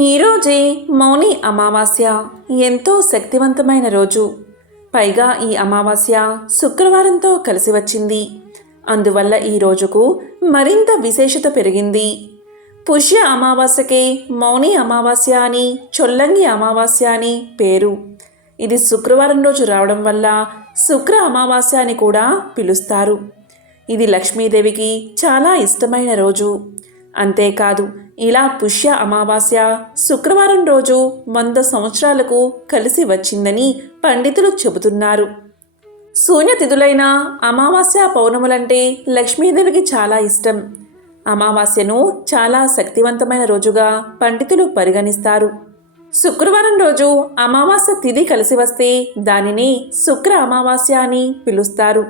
ఈరోజే మౌని అమావాస్య. ఎంతో శక్తివంతమైన రోజు. పైగా ఈ అమావాస్య శుక్రవారంతో కలిసి వచ్చింది. అందువల్ల ఈ రోజుకు మరింత విశేషత పెరిగింది. పుష్య అమావాస్యకే మౌని అమావాస్య అని చొల్లంగి అమావాస్య అని పేరు. ఇది శుక్రవారం రోజు రావడం వల్ల శుక్ర అమావాస్య అని కూడా పిలుస్తారు. ఇది లక్ష్మీదేవికి చాలా ఇష్టమైన రోజు. అంతేకాదు ఇలా పుష్య అమావాస్య శుక్రవారం రోజు వంద సంవత్సరాలకు కలిసి వచ్చిందని పండితులు చెబుతున్నారు. శూన్యతిథులైన అమావాస్య పౌర్ణములంటే లక్ష్మీదేవికి చాలా ఇష్టం. అమావాస్యను చాలా శక్తివంతమైన రోజుగా పండితులు పరిగణిస్తారు. శుక్రవారం రోజు అమావాస్య తిథి కలిసి వస్తే దానిని శుక్ర అమావాస్య అని పిలుస్తారు.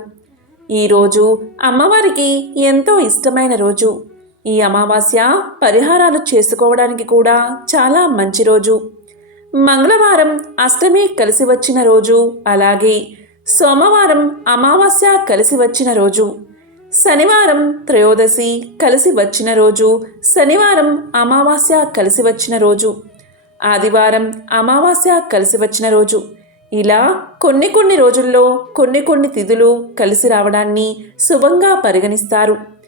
ఈరోజు అమ్మవారికి ఎంతో ఇష్టమైన రోజు. ఈ అమావాస్య పరిహారాలు చేసుకోవడానికి కూడా చాలా మంచి రోజు. మంగళవారం అష్టమి కలిసి వచ్చిన రోజు అలాగే సోమవారం అమావాస్య కలిసి వచ్చిన రోజు శనివారం త్రయోదశి కలిసి వచ్చిన రోజు శనివారం అమావాస్య కలిసి వచ్చిన రోజు ఆదివారం అమావాస్య కలిసి వచ్చిన రోజు. ఇలా కొన్ని కొన్ని రోజుల్లో కొన్ని కొన్ని తిథులు కలిసి రావడాన్ని శుభంగా పరిగణిస్తారు.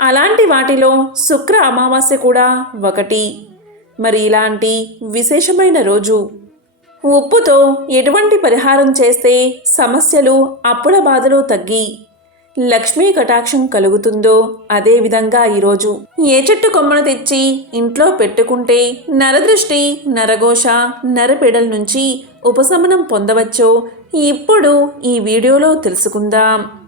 అలాంటి వాటిలో శుక్ర అమావాస్య కూడా ఒకటి. మరి ఇలాంటి విశేషమైన రోజు. ఉప్పుతో ఎటువంటి పరిహారం చేస్తే సమస్యలు అప్పుల బాధలు తగ్గి లక్ష్మీ కటాక్షం కలుగుతుందో అదేవిధంగా ఈరోజు ఏ చెట్టు కొమ్మను తెచ్చి ఇంట్లో పెట్టుకుంటే నరదృష్టి నరఘోష నరపెడల నుంచి ఉపశమనం పొందవచ్చో ఇప్పుడు ఈ వీడియోలో తెలుసుకుందాం.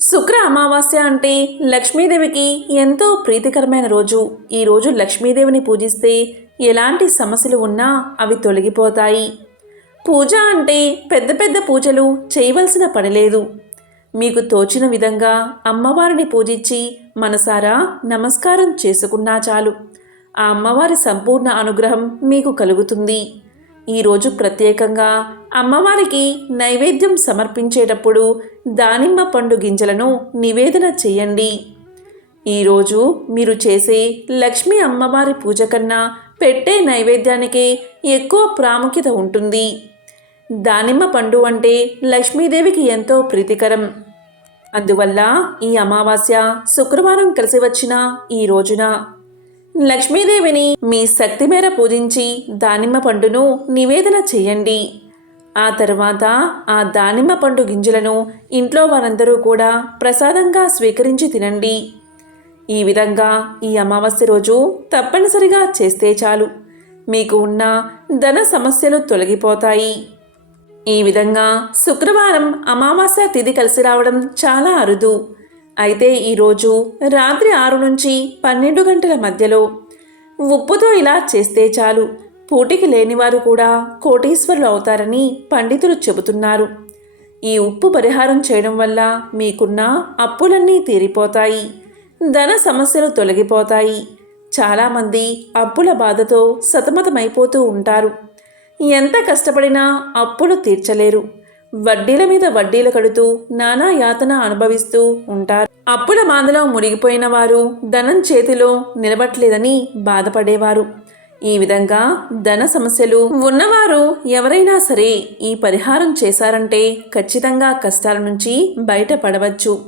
శుక్ర అమావాస్య అంటే లక్ష్మీదేవికి ఎంతో ప్రీతికరమైన రోజు. ఈ రోజు లక్ష్మీదేవిని పూజిస్తే ఎలాంటి సమస్యలు ఉన్నా అవి తొలగిపోతాయి. పూజ అంటే పెద్ద పెద్ద పూజలు చేయవలసిన పని లేదు. మీకు తోచిన విధంగా అమ్మవారిని పూజించి మనసారా నమస్కారం చేసుకున్నా చాలు. ఆ అమ్మవారి సంపూర్ణ అనుగ్రహం మీకు కలుగుతుంది. ఈరోజు ప్రత్యేకంగా అమ్మవారికి నైవేద్యం సమర్పించేటప్పుడు దానిమ్మ పండు గింజలను నివేదన చేయండి. ఈరోజు మీరు చేసే లక్ష్మీ అమ్మవారి పూజ కన్నా పెట్టే నైవేద్యానికి ఎక్కువ ప్రాముఖ్యత ఉంటుంది. దానిమ్మ పండు అంటే లక్ష్మీదేవికి ఎంతో ప్రీతికరం. అందువల్ల ఈ అమావాస్య శుక్రవారం కలిసి వచ్చిన ఈ రోజున లక్ష్మీదేవిని మీ శక్తి మేర పూజించి దానిమ్మ పండును నివేదన చేయండి. ఆ తర్వాత ఆ దానిమ్మ పండు గింజలను ఇంట్లో వారందరూ కూడా ప్రసాదంగా స్వీకరించి తినండి. ఈ విధంగా ఈ అమావాస్య రోజు తప్పనిసరిగా చేస్తే చాలు. మీకు ఉన్న ధన సమస్యలు తొలగిపోతాయి. ఈ విధంగా శుక్రవారం అమావాస్య తిథి కలిసి రావడం చాలా అరుదు. అయితే ఈరోజు రాత్రి ఆరు నుంచి పన్నెండు గంటల మధ్యలో ఉప్పుతో ఇలా చేస్తే చాలు. పూటికి లేనివారు కూడా కోటీశ్వరులు అవుతారని పండితులు చెబుతున్నారు. ఈ ఉప్పు పరిహారం చేయడం వల్ల మీకున్న అప్పులన్నీ తీరిపోతాయి. ధన సమస్యలు తొలగిపోతాయి. చాలామంది అప్పుల బాధతో సతమతమైపోతూ ఉంటారు. ఎంత కష్టపడినా అప్పులు తీర్చలేరు. వడ్డీల మీద వడ్డీలు కడుతూ నానా యాతన అనుభవిస్తూ ఉంటారు. అప్పుల బాధలో మునిగిపోయిన వారు ధనం చేతిలో నిలబట్లేదని బాధపడేవారు. ఈ విధంగా ధన సమస్యలు ఉన్నవారు ఎవరైనా సరే ఈ పరిహారం చేశారంటే ఖచ్చితంగా కష్టాల నుంచి బయటపడవచ్చు.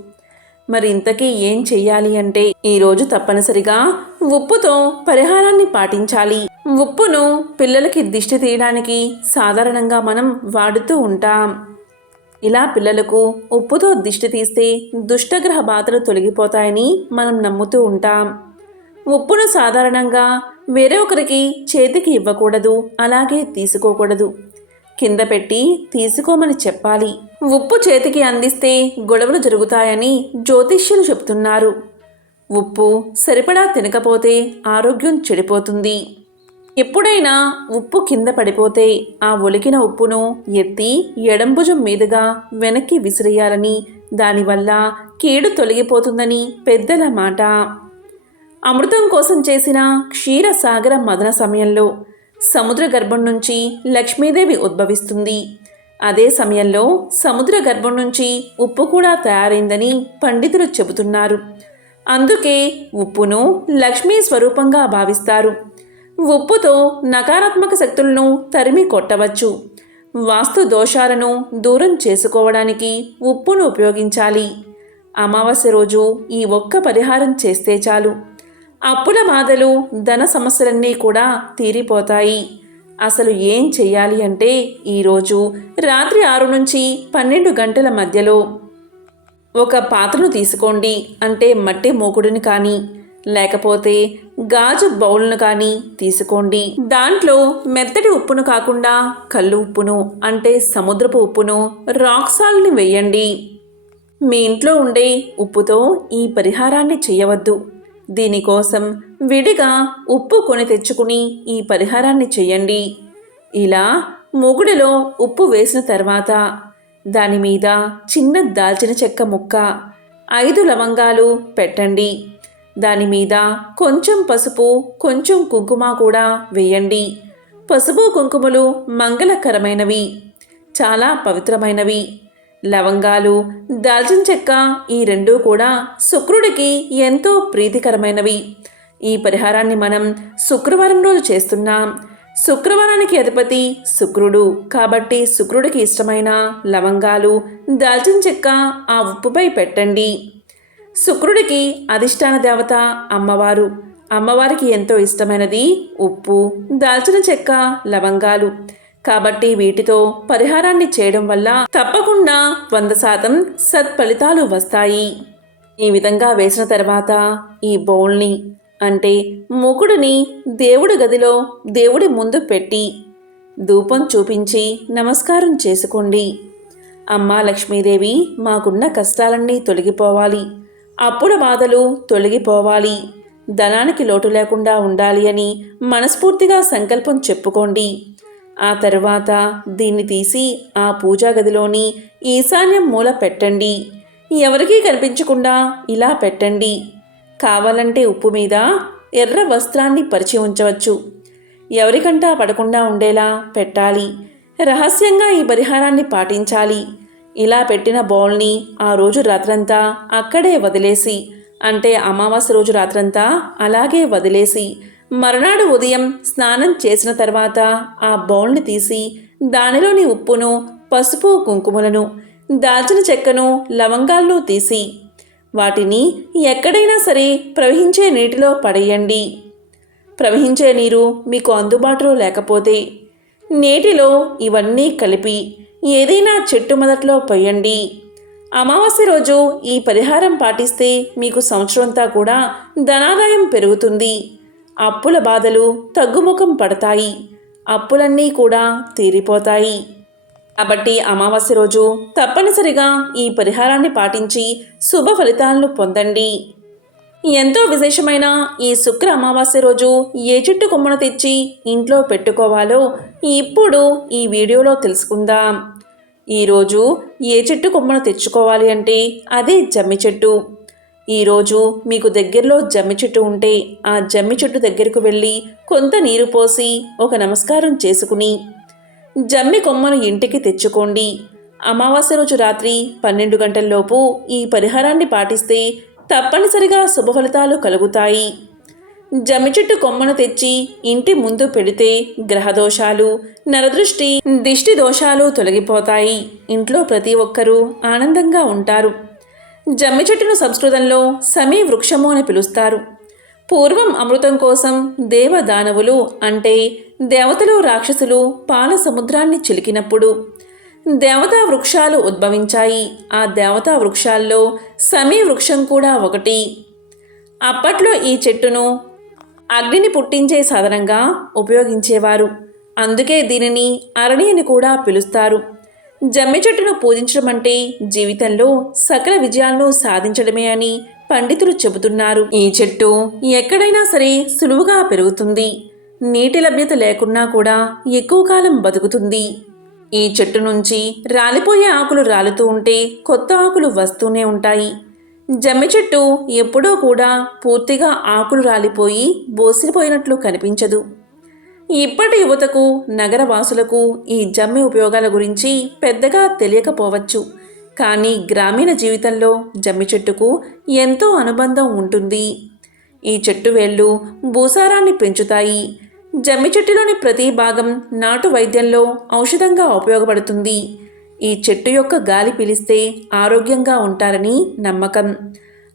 మరి ఇంతకీ ఏం చెయ్యాలి అంటే ఈరోజు తప్పనిసరిగా ఉప్పుతో పరిహారాన్ని పాటించాలి. ఉప్పును పిల్లలకి దిష్టి తీయడానికి సాధారణంగా మనం వాడుతూ ఉంటాం. ఇలా పిల్లలకు ఉప్పుతో దిష్టి తీస్తే దుష్టగ్రహ బాధలు తొలగిపోతాయని మనం నమ్ముతూ ఉంటాం. ఉప్పును సాధారణంగా వేరే ఒకరికి చేతికి ఇవ్వకూడదు అలాగే తీసుకోకూడదు. కింద పెట్టి తీసుకోమని చెప్పాలి. ఉప్పు చేతికి అందిస్తే గొడవలు జరుగుతాయని జ్యోతిష్యులు చెప్తున్నారు ఉప్పు సరిపడా తినకపోతే ఆరోగ్యం చెడిపోతుంది. ఎప్పుడైనా ఉప్పు కింద పడిపోతే ఆ ఒలికిన ఉప్పును ఎత్తి ఎడంభుజం మీదుగా వెనక్కి విసిరేయాలని దానివల్ల కీడు తొలగిపోతుందని పెద్దల మాట. అమృతం కోసం చేసిన క్షీరసాగర మదన సమయంలో సముద్ర గర్భం నుంచి లక్ష్మీదేవి ఉద్భవిస్తుంది. అదే సమయంలో సముద్ర గర్భం నుంచి ఉప్పు కూడా తయారైందని పండితులు చెబుతున్నారు. అందుకే ఉప్పును లక్ష్మీ స్వరూపంగా భావిస్తారు. ఉప్పుతో నకారాత్మక శక్తులను తరిమి కొట్టవచ్చు. వాస్తు దోషాలను దూరం చేసుకోవడానికి ఉప్పును ఉపయోగించాలి. అమావాస్య రోజు ఈ ఒక్క పరిహారం చేస్తే చాలు. అప్పుల బాధలు ధన సమస్యలన్నీ కూడా తీరిపోతాయి. అసలు ఏం చెయ్యాలి అంటే ఈరోజు రాత్రి ఆరు నుంచి పన్నెండు గంటల మధ్యలో. ఒక పాత్రను తీసుకోండి. అంటే మట్టి మూకుడిని కానీ లేకపోతే గాజు బౌల్ను కానీ తీసుకోండి. దాంట్లో మెత్తటి ఉప్పును కాకుండా కళ్ళు ఉప్పును అంటే సముద్రపు ఉప్పును రాక్ సాల్ట్ని వేయండి. మీ ఇంట్లో ఉండే ఉప్పుతో ఈ పరిహారాన్ని చేయవద్దు. దీనికోసం విడిగా ఉప్పు కొని తెచ్చుకుని ఈ పరిహారాన్ని చేయండి. ఇలా మొగుడిలో ఉప్పు వేసిన తర్వాత దాని మీద చిన్న దాల్చిన చెక్క ముక్క ఐదు లవంగాలు పెట్టండి. దాని మీద కొంచెం పసుపు కొంచెం కుంకుమ కూడా వేయండి. పసుపు కుంకుమలు మంగళకరమైనవి చాలా పవిత్రమైనవి. లవంగాలు దాల్చిన చెక్క ఈ రెండూ కూడా శుక్రుడికి ఎంతో ప్రీతికరమైనవి. ఈ పరిహారాన్ని మనం శుక్రవారం రోజు చేస్తున్నాం. శుక్రవారానికి అధిపతి శుక్రుడు. కాబట్టి శుక్రుడికి ఇష్టమైన లవంగాలు దాల్చిన చెక్క ఆ ఉప్పుపై పెట్టండి. శుక్రుడికి అధిష్టాన దేవత అమ్మవారు. అమ్మవారికి ఎంతో ఇష్టమైనది ఉప్పు దాల్చిన చెక్క లవంగాలు. కాబట్టి వీటితో పరిహారాన్ని చేయడం వల్ల తప్పకుండా వంద శాతం సత్ఫలితాలు వస్తాయి. ఈ విధంగా వేసిన తర్వాత ఈ బౌల్ని అంటే ముకుడిని దేవుడి గదిలో దేవుడి ముందు పెట్టి ధూపం చూపించి నమస్కారం చేసుకోండి. అమ్మా లక్ష్మీదేవి మాకున్న కష్టాలన్నీ తొలగిపోవాలి. అప్పుల బాధలు తొలగిపోవాలి. ధనానికి లోటు లేకుండా ఉండాలి అని మనస్ఫూర్తిగా సంకల్పం చెప్పుకోండి. ఆ తర్వాత దీన్ని తీసి ఆ పూజా గదిలోని ఈశాన్యం మూల పెట్టండి. ఎవరికీ కనిపించకుండా ఇలా పెట్టండి. కావాలంటే ఉప్పు మీద ఎర్ర వస్త్రాన్ని పరిచి ఉంచవచ్చు. ఎవరికంటా పడకుండా ఉండేలా పెట్టాలి. రహస్యంగా ఈ పరిహారాన్ని పాటించాలి. ఇలా పెట్టిన బౌల్ని ఆ రోజు రాత్రంతా అక్కడే వదిలేసి అంటే అమావాస్య రోజు రాత్రంతా అలాగే వదిలేసి మరునాడు ఉదయం స్నానం చేసిన తర్వాత ఆ బౌల్ని తీసి దానిలోని ఉప్పును పసుపు కుంకుమలను దాల్చిన చెక్కను లవంగాలను తీసి వాటిని ఎక్కడైనా సరే ప్రవహించే నీటిలో పడేయండి. ప్రవహించే నీరు మీకు అందుబాటులో లేకపోతే నీటిలో ఇవన్నీ కలిపి ఏదైనా చెట్టు మొదట్లో పొయ్యండి అమావాస్య రోజు ఈ పరిహారం పాటిస్తే మీకు సంవత్సరంతా కూడా ధనాదాయం పెరుగుతుంది. అప్పుల బాధలు తగ్గుముఖం పడతాయి. అప్పులన్నీ కూడా తీరిపోతాయి. కాబట్టి అమావాస్య రోజు తప్పనిసరిగా ఈ పరిహారాన్ని పాటించి శుభ ఫలితాలను పొందండి. ఎంతో విశేషమైన ఈ శుక్ర అమావాస్య రోజు ఏ చెట్టు కొమ్మను తెచ్చి ఇంట్లో పెట్టుకోవాలో ఇప్పుడు ఈ వీడియోలో తెలుసుకుందాం. ఈరోజు ఏ చెట్టు కొమ్మను తెచ్చుకోవాలి అంటే అదే జమ్మి చెట్టు. ఈరోజు మీకు దగ్గరలో జమ్మి చెట్టు ఉంటే ఆ జమ్మి చెట్టు దగ్గరకు వెళ్ళి కొంత నీరు పోసి ఒక నమస్కారం చేసుకుని జమ్మి కొమ్మను ఇంటికి తెచ్చుకోండి. అమావాస్య రోజు రాత్రి పన్నెండు గంటల్లోపు ఈ పరిహారాన్ని పాటిస్తే తప్పనిసరిగా శుభ ఫలితాలు కలుగుతాయి. జమ్మి చెట్టు కొమ్మను తెచ్చి ఇంటి ముందు పెడితే గ్రహదోషాలు నరదృష్టి దిష్టి దోషాలు తొలగిపోతాయి. ఇంట్లో ప్రతి ఒక్కరూ ఆనందంగా ఉంటారు. జమ్మి చెట్టును సంస్కృతంలో సమీ వృక్షము అని పిలుస్తారు. పూర్వం అమృతం కోసం దేవదానవులు అంటే దేవతలు రాక్షసులు పాల సముద్రాన్ని చిలికినప్పుడు దేవతా వృక్షాలు ఉద్భవించాయి. ఆ దేవతా వృక్షాల్లో సమీ వృక్షం కూడా ఒకటి. అప్పట్లో ఈ చెట్టును అగ్నిని పుట్టించే సాధనంగా ఉపయోగించేవారు. అందుకే దీనిని అరణి అని కూడా పిలుస్తారు. జమ్మి చెట్టును పూజించడం అంటే జీవితంలో సకల విజయాలను సాధించడమే అని పండితులు చెబుతున్నారు. ఈ చెట్టు ఎక్కడైనా సరే సులువుగా పెరుగుతుంది. నీటి లభ్యత లేకున్నా కూడా ఎక్కువ కాలం బతుకుతుంది. ఈ చెట్టు నుంచి రాలిపోయే ఆకులు రాలుతూ ఉంటే కొత్త ఆకులు వస్తూనే ఉంటాయి. జమ్మి చెట్టు ఎప్పుడూ కూడా పూర్తిగా ఆకులు రాలిపోయి బోసిరిపోయినట్లు కనిపించదు. ఇప్పటి యువతకు నగర వాసులకు ఈ జమ్మి ఉపయోగాల గురించి పెద్దగా తెలియకపోవచ్చు. కానీ గ్రామీణ జీవితంలో జమ్మి చెట్టుకు ఎంతో అనుబంధం ఉంటుంది. ఈ చెట్టు వేళ్ళు భూసారాన్ని పెంచుతాయి. జమ్మి చెట్టులోని ప్రతి భాగం నాటు వైద్యంలో ఔషధంగా ఉపయోగపడుతుంది. ఈ చెట్టు యొక్క గాలి పీలిస్తే ఆరోగ్యంగా ఉంటారని నమ్మకం.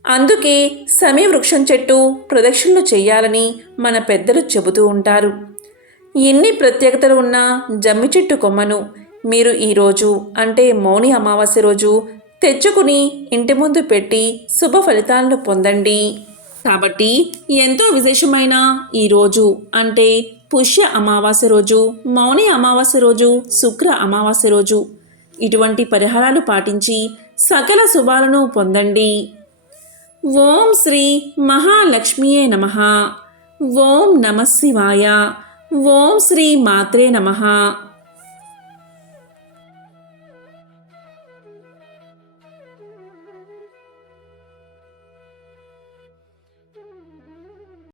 అందుకే సమీ వృక్షం చెట్టు ప్రదక్షిణలు చేయాలని మన పెద్దలు చెబుతూ ఉంటారు. ఎన్ని ప్రత్యేకతలు ఉన్న జమ్మి చెట్టు కొమ్మను మీరు ఈరోజు అంటే మౌని అమావాస్య రోజు తెచ్చుకుని ఇంటి ముందు పెట్టి శుభ ఫలితాలను పొందండి. కాబట్టి ఎంతో విశేషమైన ఈ రోజు అంటే పుష్య అమావాస్య రోజు మౌని అమావాస్య రోజు శుక్ర అమావాస్య రోజు. ఇటువంటి పరిహారాలు పాటించి సకల శుభాలను పొందండి. ఓం శ్రీ మహాలక్ష్మియే నమ. ఓం నమ శివాయ. ఓం శ్రీ మాత్రే నమ.